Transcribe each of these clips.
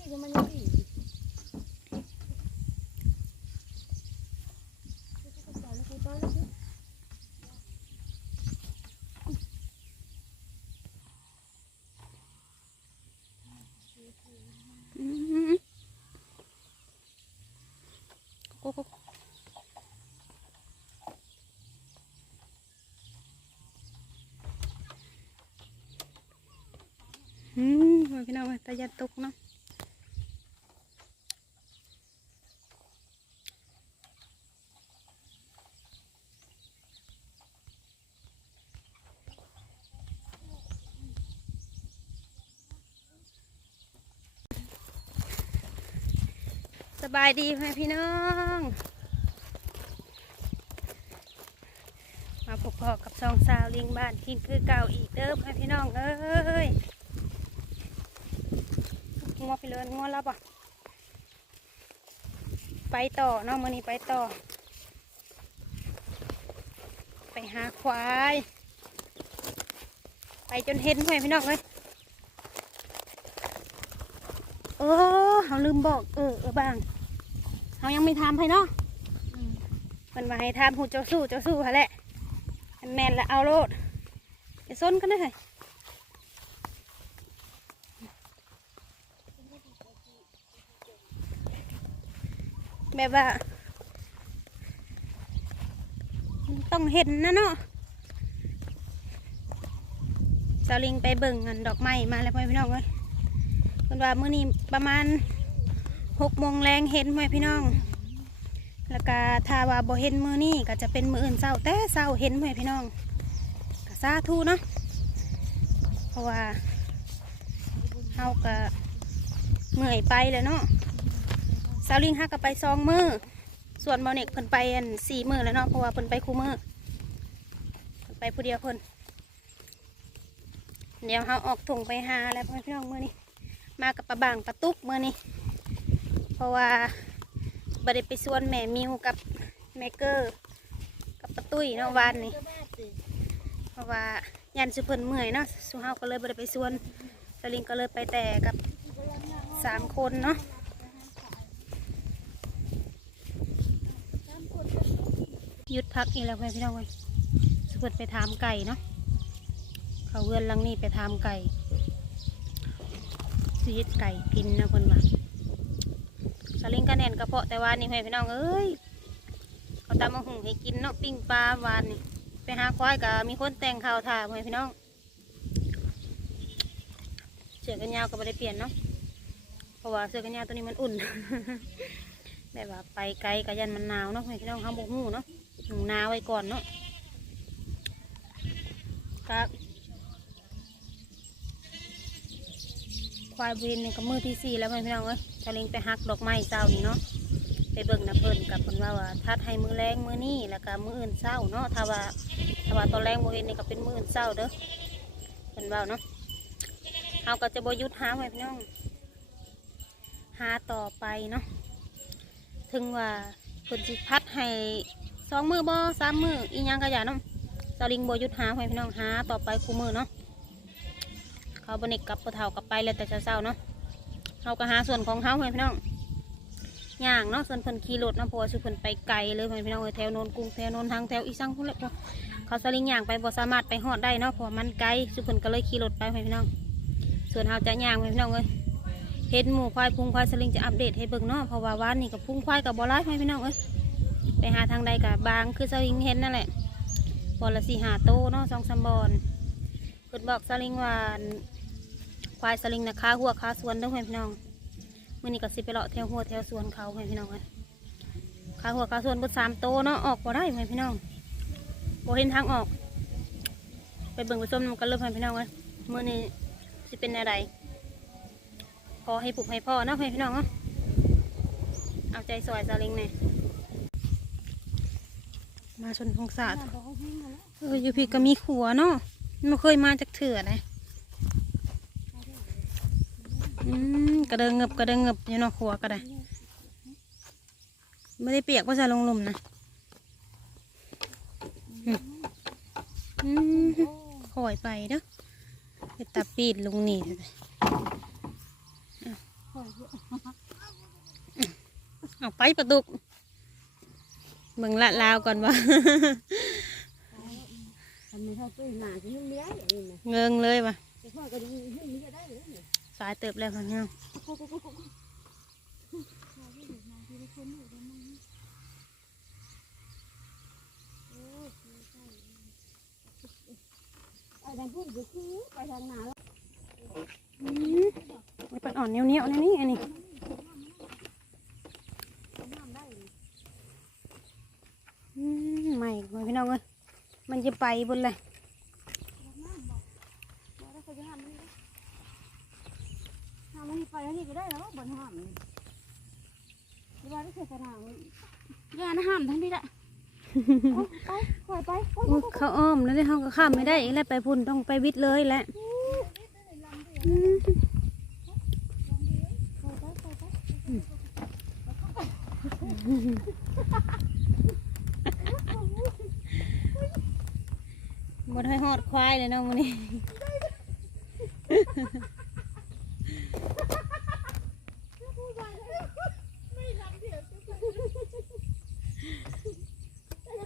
สิจะมันดีอืมโอ้โหอืมว่าพี่น้องว่าตายันตกเนาะ สบายดีไหมพี่น้อง มาพบพอกับซองสาวลิงบ้านกินคือเก่าอีกเด้อให้พี่น้องเอ้ยงัวไปเลยงัวแล้วปะไปต่อเน้องมือนี้ไปต่อ ไปหาควาย ไปจนเห็นเพื่อนพี่น้องเลยโอ้ เขาลืมบอกเออเออบางเขายังไม่ทำให้เนาะมันมาให้ทำหูเจ้าสู้เจ้าสู้ฮะแหละอันแมนละเอาโลดจะส้นกันได้เลยแบบว่ามันต้องเห็นนะเนาะสาวลิงไปเบิ่งอันดอกไม้มาแล้วพ่อพี่น้องเลยเพิ่นว่ามื้อนี้ประมาณ หกโมงแรงเห็นพ่อพี่น้อง แล้วก็ถ้าว่าบ่เห็นมือนี่ก็จะเป็นมืออื่นเศร้าแต่เศร้าเห็นไหมพี่น้องก็สาธุเนาะเพราะว่าเฮาก็เมื่อยไปแล้วเนาะสาวลิงฮักก็ไปสองมือส่วนบอเน็กเพิ่นไปอันสี่มือแล้วเนาะเพราะว่าเพิ่นไปคู่มือไปผู้เดียวเพิ่นเดี๋ยวเฮาออกถุงไปหาแล้วพี่น้องมือนี้มากับปลาบางปลาตุกมือนี้ ราะว่าบได้ไปสวนแม่มิวกับแมเกอร์กับปะตุ้ยเนาะวานนี่เพราะว่ายันสุเพิ่นเมื่อยเนาะสุเฮาก็เลยบได้ไปสวนสลิงก็เลยไปแต่กับสามคนเนาะหยุดพักอีกแล้วเพื่อนพี่น้องเว้ยสุเพิ่นไปถามไก่เนาะเขาเวือนลังนี่ไปถามไก่สีดไก่กินนะเพิ่นว่า ลิงกระแน่นกระเพาะแต่ว่านี่ให้พี่น้องเอ้ยเขาตามมาหุงให้กินเนาะปิ้งปลาวานนี่ไปหาควายกับมีคนแต่งข้าวถ่าให้พี่น้องเสื้อกันยาวก็ไม่ได้เปลี่ยนเนาะเพราะว่าเสื้อกันยาวตัวนี้มันอุ่นแบบว่าไปไกลกับยันมันหนาวเนาะให้พี่น้องห้ามบกหูเนาะหนูหนาวไว้ก่อนเนาะครับควายบินนี่ก็มือที่สี่แล้วให้พี่น้องเอ้ย สลิงไปหักดอกไม้เศร้านี่เนาะไปเบิ่งนะเพิ่นกับเพิ่นว่าว่าทัดให้มือแรงมือนี่แล้วก็มืออื่นเศร้าเนาะถ้าว่าถ้าว่าตอนแรงโมเห็นนี่ก็เป็นมืออื่นเศร้าเด้อเพิ่นว่าเนาะเฮาก็จะบยุดหาไว้พี่น้องหาต่อไปเนาะถึงว่าเพิ่นสิพัดให้สองมือบ่สามมืออีหยังก็อย่าเนาะสลิงบยุดหาไว้พี่น้องหาต่อไปคู่มือเนาะเขาบนิกกับบ่เท่ากับไปแล้วแต่เช้าๆเนาะ เขาก็หาส่วนของเขาให้พี่น้องย่างเนาะส่วนเพิ่นขี่รถนะเพราะว่าสุเพิ่นไปไกลเลยให้พี่น้องเอ้ยแถวโนนกรุงแถวโนนทางแถวอีสังพุ่นแหละเพราะเขาสลิงย่างไปบ่สามารถไปฮอดได้เนาะเพราะว่ามันไกลสุเพิ่นก็เลยขี่รถไปให้พี่น้อง ส่วนเฮาจะย่างให้พี่น้องเอ้ยเห็นหมูควายพุงควายสลิงจะอัปเดตให้เบิ่งเนาะเพราะว่าวันนี้กับพุงควายกับบ่ร้ายให้พี่น้องเอ้ยไปหาทางใดกับบางคือสลิงเห็นนั่นแหละบอลละสี่หาโตเนาะสองสามบอลเพิ่นบอกสลิงว่า ควายสลิงนะค้าหัวค้าสวนเด้อให้พี่น้องมื่อนี้ก็สิไปเลาะแถวหัวแถวสวนเขาให้พี่น้องเลยขาหัวขาสวนเบดสามโตเนาะออกบ่ได้ให้พี่น้องบ่เห็นทางออก ไปเบิ่งไปส้มนำกันเริ่มให้พี่น้องเลยมื่อนี้สิเป็นอะไรพอให้ปลูกให้พ่อเนาะให้พี่น้องเนาะเอาใจซอยซาเลิงเนี่ยมาชนทงศาสตร์เอออยู่พี่ก็มีขัวเนาะไม่เคยมาจากเถื่อเลย อืมกระเดงเงบกระเดงเงบอยู่เนอกครัวก็ได้ไม่ได้เปียกเพราะจะลงหลุมนะอืมอืมคอยไปเด้อไปตาปีดลงนี่เถอะพอเอาไปประตูเบิ่งละลาวก่อนว่าทำไมเขาตื้อหนาที่มันเลี้ยงอย่างนี้นะเงิงเลยว่ะแต่พ่อก็ดีให้มีจะได้เลยเนี่ย สายเติบแล้วพ่อพี่น้องไอ้ทางพูดก็คือไปทางหนแล้วอืมไม่เป็นอ่อนเนียวเหนียวๆนะนี่อันนี้อืมใหม่พ่พี่น้องเอ้ยมันจะไปบนเลย แล้วเขาจะห้ามนี่ห้ามมันไปแล้วนี่ก็ได้แล้วบนห้ามนี่เวลาได้เสร็จสนามอย่านะห้ามทั้งนี้แหละไปปล่อยไปปล่อย อุ๊ย เขาอ้อมแล้วได้เขาก็ข้ามไม่ได้อีกแล้วไปพุ่นต้องไปวิทย์เลยแหละหมดให้หอดควายเลยเน้องมันนี้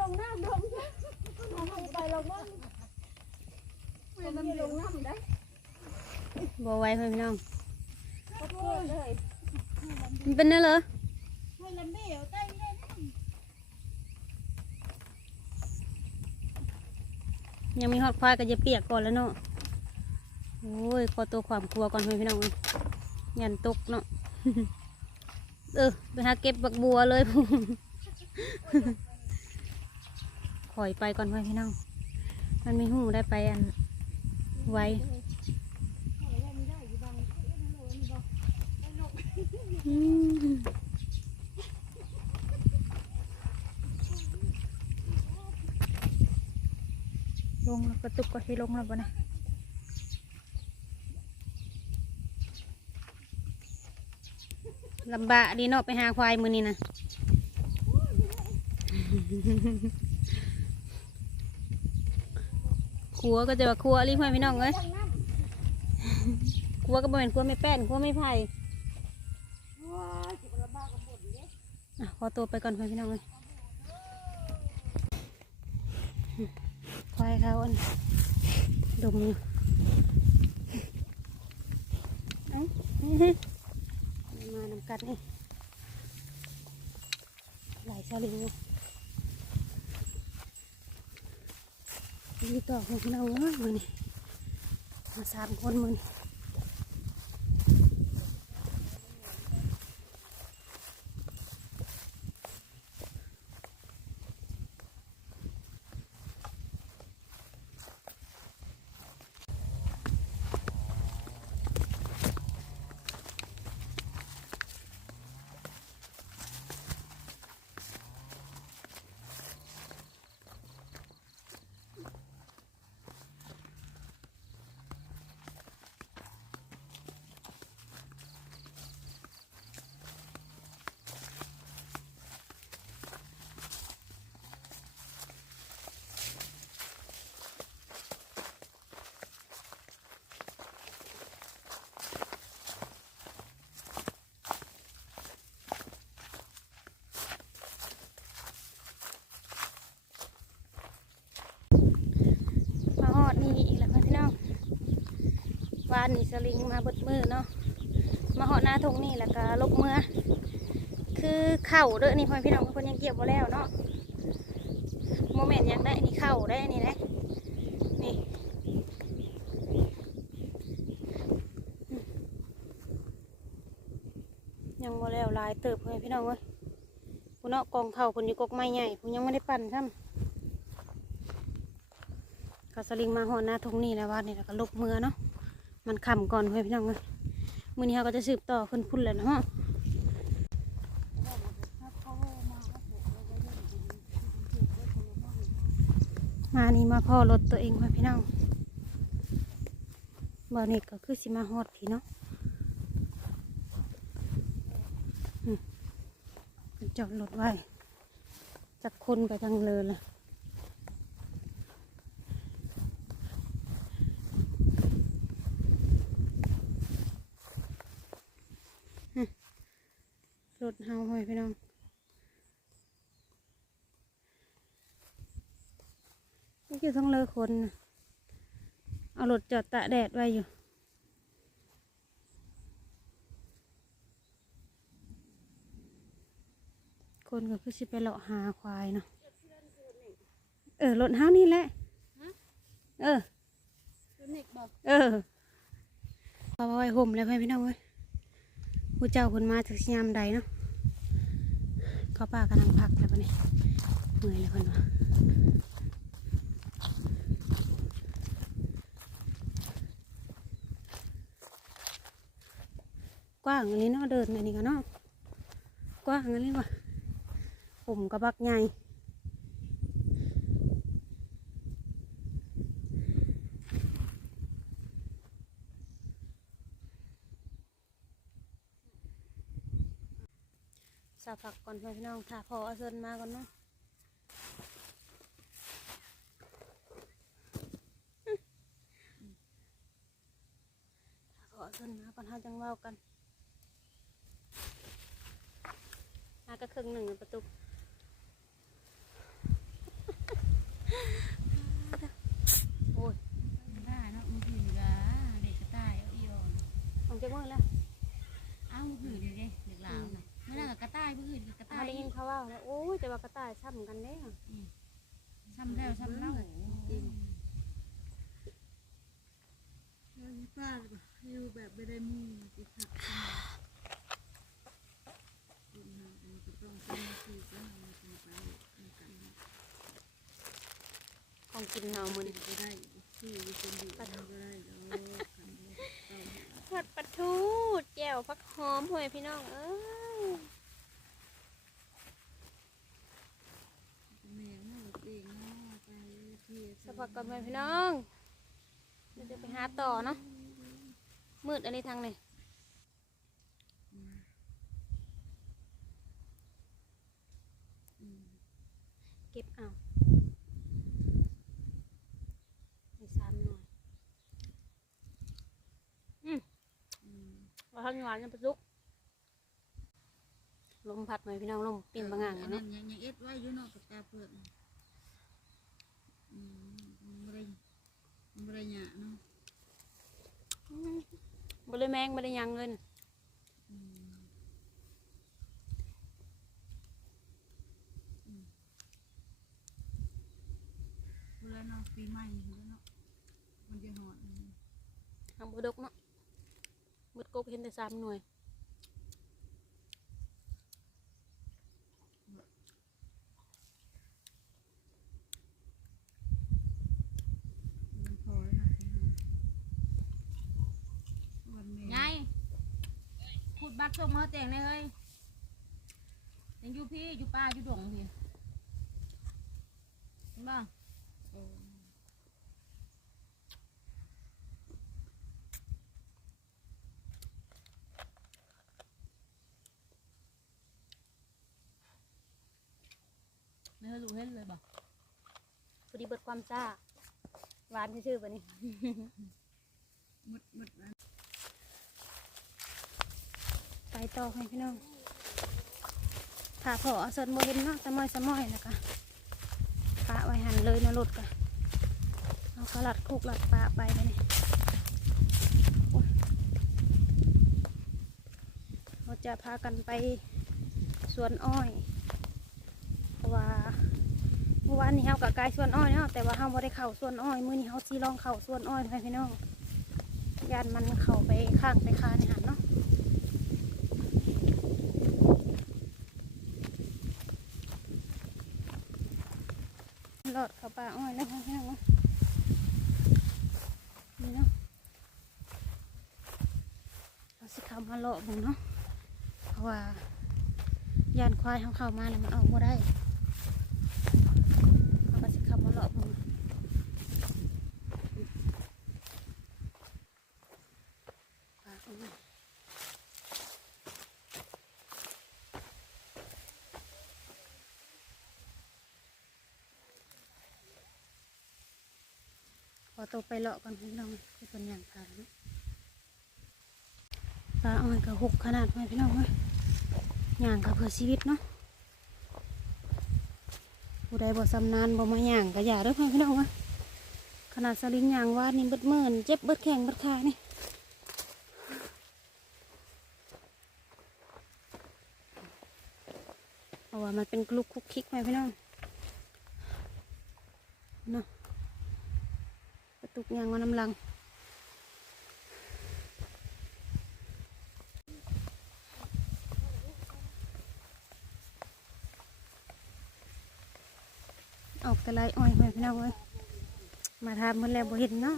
ลงน้ำลงไปลงน้ำไม่ลงน้ำได้ บไหว้เพื่อนพี่น้องก็เกิดเลยมันเป็นนั่นเหรอให้ลำเดียวได้ได้ยังมีหอดควายก็จะเปียกก่อนแล้วเนาะ โอ้ยขอตัวความกลัวก่อนเพื่อนพี่น้องเอ้ยยันตกเนาะ เออไปหาเก็บบักบัวเลยขอยไปก่อนเพื่อนพี่น้อง มันมีหูได้ไปอันไว้อืม ลงแล้วกระตุกก็ที่ลงแล้วปะนะลำบากดีเนาะไปหาควายมือนี่นะครัวก็จะว่าครัวรีบให้พี่น้องเอ้ยครัวก็บ่เป็นครัวไม่แป้นครัวไม่ไผ่อะ ขอตัวไปก่อนเพื่อนพี่น้องเลยควายเขาอันดมเอ้มานำกัดนี่หลายชาลิงเลยนี่ต่อเพื่อนพี่น้องเอ้ยมือนี่มาสามคนมือนี่านนี่สลิงมาบดมือเนาะมาฮอหน้าทงนี่แล้วก็ลบเมื่อคือเข่าเด้อนี่พ่อพี่น้องคนยังเกี่ยวบ่แล้วเนาะโมเมนต์ยังได้นี่เข่าได้นี่นะนี่ยังบ่แล้วลายเติบพ่อพี่น้องเว้ยคุณเนาะกองเข่าคนอยู่กกไม้ใหญ่ผมยังไม่ได้ปั่นซ้ำเขาสลิงมาหอหน้าทงนี่แล้วว่านี่แล้วก็ลบมือเนาะ มันขำก่อนเพื่อนพี่น้องเลยมือนี้เขาก็จะสืบต่อขึ้นพุ่นเลยเนาะมานี่มาพ่อรถตัวเองเพื่อนพี่น้องบ่อนี่ก็คือสิมาฮอดพี่เนาะจอดรถไว้จากคนไปทางเลยเลย ถเฮาห้อยพี่น้องนี่คือต้องเลอคนน่ะเอารถจอดตะแดดไว้อยู่คนก็คือสิไปเลาะหาควายเนาะ เออรถเฮานี่แหละ เออเป็นเด็กบอกเออเอาไว้ห่มแล้วเพื่อนพี่น้องเว้ยผู้เจ้าคนมาจากสยามใดเนาะ พ่อป้ากำลังพักแล้วปะเนี่ยเมื่อยแล้วเพื่อนวะกว้างอันนี้เนาะเดินอันนี้กันเนาะกว้างอันนี้วะผมกระบักใหญ่ ผักก่อนเพื่อนพี่น้องถ้าพอเอาเซินมาก่อนเนาะถ้าพอเอาเซินมาก่อนเฮาจังเว้ากันมาก็ครึ่งหนึ่งประตู โอ้ย ได้เนาะมือถือกะเด็กกระต่ายเอาอีออน ของเจ้ามือแล้ว อ้าวมือถือนี่เด้เด็กลาวน่ะไม่ได้กับกระต่ายมืออื่นกับกระ ถ้า ต่าย ได้ยินเขาว่าแล้วโอ้ยแต่ว่ากระต่าย ซ้ำกันเด้อซ้ำแล้วซ้ำเล่าป้าอยู่แบบไม่ได้มุ่งติดขัดขึ้นมาคุณหาอันนี้ก็ต้องเป็นสี่ก็หากันไปในกันนะของกินเฮามือนี้ก็ได้ชื่ออยู่คนเดียวก็ได้แล้วกันเดียวเอาผัดปลาทูแจ่วผักหอมพ่อแม่พี่น้องเอ้ย แม่เนาะเตียงเนาะไปเที่ยว สะ พักก่อนพ่อแม่พี่น้องเดี๋ยวจะไปหาต่อเนาะมืดอันนี้ทางไหนเก็บเอาในสามหน่อยอืมว่าทางหวานจะประจุกลมพัดไหมพี่น้องลมปีนบางอ่างอัอะนเนาะนั้นยังยังเอ็ดไว้อยู่เนาะกับตาเปิดอืมไม่ได้ ไม่ได้หยาเนาะบริแมงบริยังเงินอืมเวลาเนาะปีใหม่เวลาเนาะมันจะหอนทางบดกเนาะบดกกเห็นแต่สามหน่วย มันพอแล้วนะวันแม่ ไงขุด บัตรส่งมาแต่งเลยเฮ้ยยังอยู่พี่อยู่ป้าอยู่ดงพี่เห็นบ่เออไม่เคยรู้เห็นเลยบ่พอดีเบิดความซ่าหวานชื่อๆปะนี่ หมดหมดแล้วไป ต่อให้พี่น้องถ้าพอเอาสดโมเห็นเนาะสมอยสมอยแล้วก็ปะไว้หันเลยนะรถก็เอากระลัดคุกลัดปะไปไปนี่ยเราจะพากันไปสวนอ้อยเพราะว่าเมื่อวานนี้เฮากับกายสวนอ้อยเนาะแต่ว่าเฮาบ่ได้เข้าสวนอ้อย มื้อนี้เฮาสิลองเข้าสวนอ้อยให้พี่น้องยานมันเข้าไปข้างไปคาในหันเนาะ หลอดเขาป่าอ้อยแล้วพี่น้องนี่เนาะเราสิเข้ามาหลาะบุงเนาะเพราะว่ายานควายเขาเข้ามาแล้วมันออกมาได้เราก็สิเข้ามาเลาะบุงป่าอ้อยข อตัวไปเลาะก่อนพี่น้องคือเป็นอย่างผ่านนะป่าอ้อยก็หกขนาดไหมพี่น้องเว้ยย่างกับเพื่อชีวิตเนาะผู้ใดบ่สำนานบ่มาย่างก็อย่าเด้อพ่อพี่น้องเอ้ยขนาดสลิงย่างวาดนี่เบิดเมื่นเจ็บเบิดแข้งเบิดขานี่เพราะว่ามันเป็นกลุกคุกคิกไหมพี่น้องเนาะ ตุกยางมาน้ำลัง ออกแต่ไรอ้อยไปพี่น้องเอ้ยมาทำมันแล้วบ่เห็นเนาะ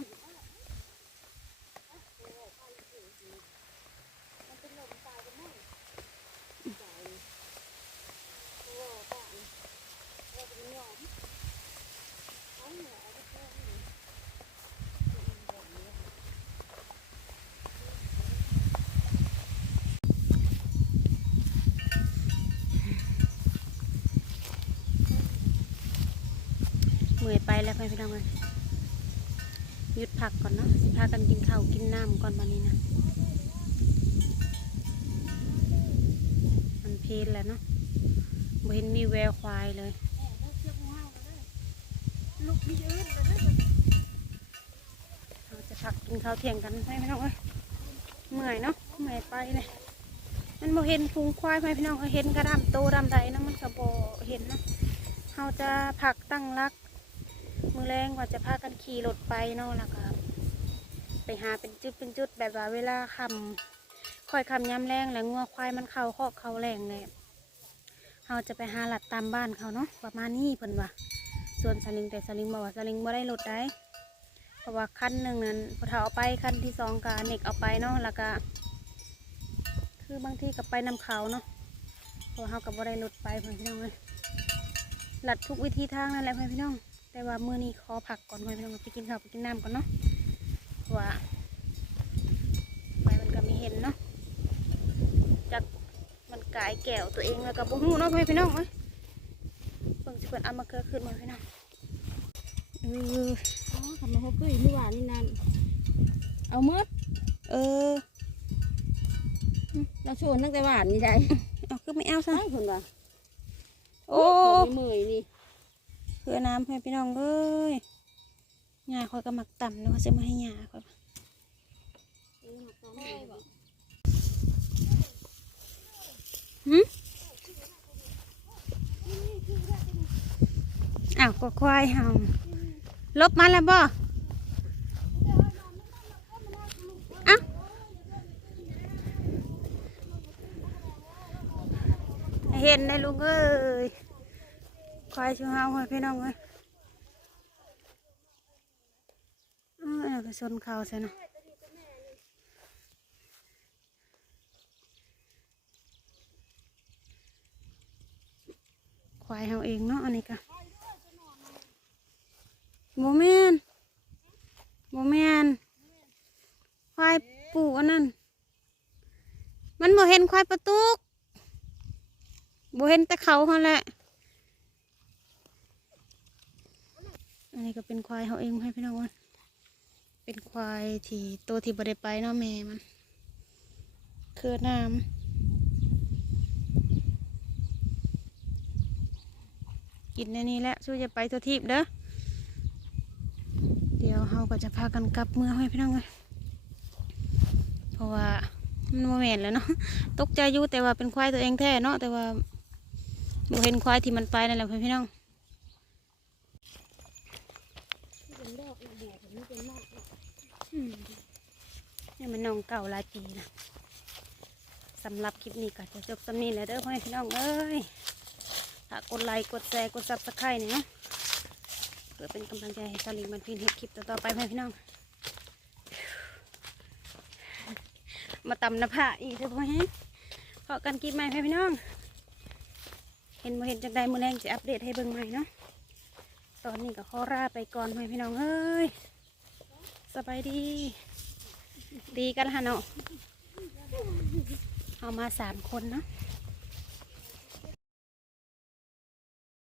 ยไปแล้วพี่น้องเอ้ยหยุดพักก่อนเนาะสิพากันกินข้าวกินน้ำก่อนวันนี้นะมันเพลนแล้วเนาะบ่เห็นมีแววควายเลยเราจะพักกินข้าวเที่ยงกันให้พี่น้องเอ้ยเมื่อยเนาะเมื่อยไปเลยมันบ่เห็นพุงควายไหมพี่น้องเอ้ยเห็นกระดำโตดำใดนะมันก็บ่เห็นนะเราจะพักตั้งรัก มือแรงว่าจะพากันขี่รถไปเนาะแล้วก็ไปหาเป็นจุดเป็นจุดแบบว่าเวลาคำคอยคำย้ำแรงแล้วงัวควายมันเข้าคอกเข้าแรงเลยเราจะไปหาหลัดตามบ้านเขาเนาะประมาณนี้เพิ่นว่าส่วนสลิงแต่สลิงบอกว่าสลิงบ่ได้รถได้เพราะว่าคันหนึ่งนั้นพอเท้าเอาไปคันที่สองกาเน็กเอาไปเนาะแล้วก็คือบางที่กับไปนำเขาเนาะพราะว่าเขากับบ่ได้รถไปเพื่อนพี่น้องเลยหลัดทุกวิธีทางนั่นแหละเพื่อนพี่น้อง แต่ว่ามื้อนี้ขอผักก่อนเพื่อนพี่น้องไปกินข้าวไปกินน้ำก่อนเนาะเพราะว่าไปมันก็ไม่เห็นเนาะจากมันกายแก้วตัวเองแล้วก็บ่ฮู้เนาะเพื่อนพี่น้องเอ้ยเบิ่งสิเพิ่นเอามาเกลือขึ้นมาพี่น้องเอออ๋อทำไมเขาเกยเมื่อวานนี่นั่นเอาหมดเออเราชวนตั้งแต่หวานนี่ได้เอาคือไม่เอาซะใช่คนว่าโอ้เมื่อยนี่ เพื่อน้ำให้พี่น้องเอ้ยหญ้าคอยก็มักต่ำเนาะจะมาให้หญ้าคอยหืมอ้าวก็ควายเห่าลบมาแล้วบ่เอ้าให้เห็นได้ลุงเอ้ย ควายชูเฮาให้พี่น้องเอ้ยเออไปชนเขาซะนะควายเฮาเองเนาะอันนี้ก็โมเมนโมเมนควายปู่อันนั้น มันบ่เห็นควายประตูกบ่เห็นแต่เขาเขาแหละ อันนี้ก็เป็นควายเขาเองให้พี่น้องว่าเป็นควายที่ตัวที่บริไปเนาะแม่มันคือน้ำกินในนี้แหละสู้จะไปตัวทีบเด้อเดี๋ยวเราก็จะพากันกลับเมื่อให้พี่น้องเลยเพราะว่ามันโมเมนแล้วเนาะตกใจอยู่แต่ว่าเป็นควายตัวเองแท้เนาะแต่ว่าบ่เห็นควายที่มันไปนั่นแหละพี่น้อง อืมนี่ มันน้องเก่าหลายปีนะสำหรับคลิปนี้ก็จะจบสำนี้แล้วเด้อพ่อพี่น้องเอ้ยถ้ากดไลค์กดแชร์กดซับสไครต์เนี่ยนะเพื่อเป็นกำลังใจให้สลิงมันพินเห็ดคลิปต่อๆไปพ่อพี่น้อง มาตำหน้าผาอีกเด้อพ่อแม่พอกันคลิปใหม่พ่อพี่น้อง เห็นมาเห็นจากใดมือแรงจะอัปเดตให้เบิ่งใหม่เนาะตอนนี้ก็ขอลาไปก่อนพ่อพี่น้องเอ้ยสบายดี ดีกันละฮะเนาะเอามาสามคนเนาะ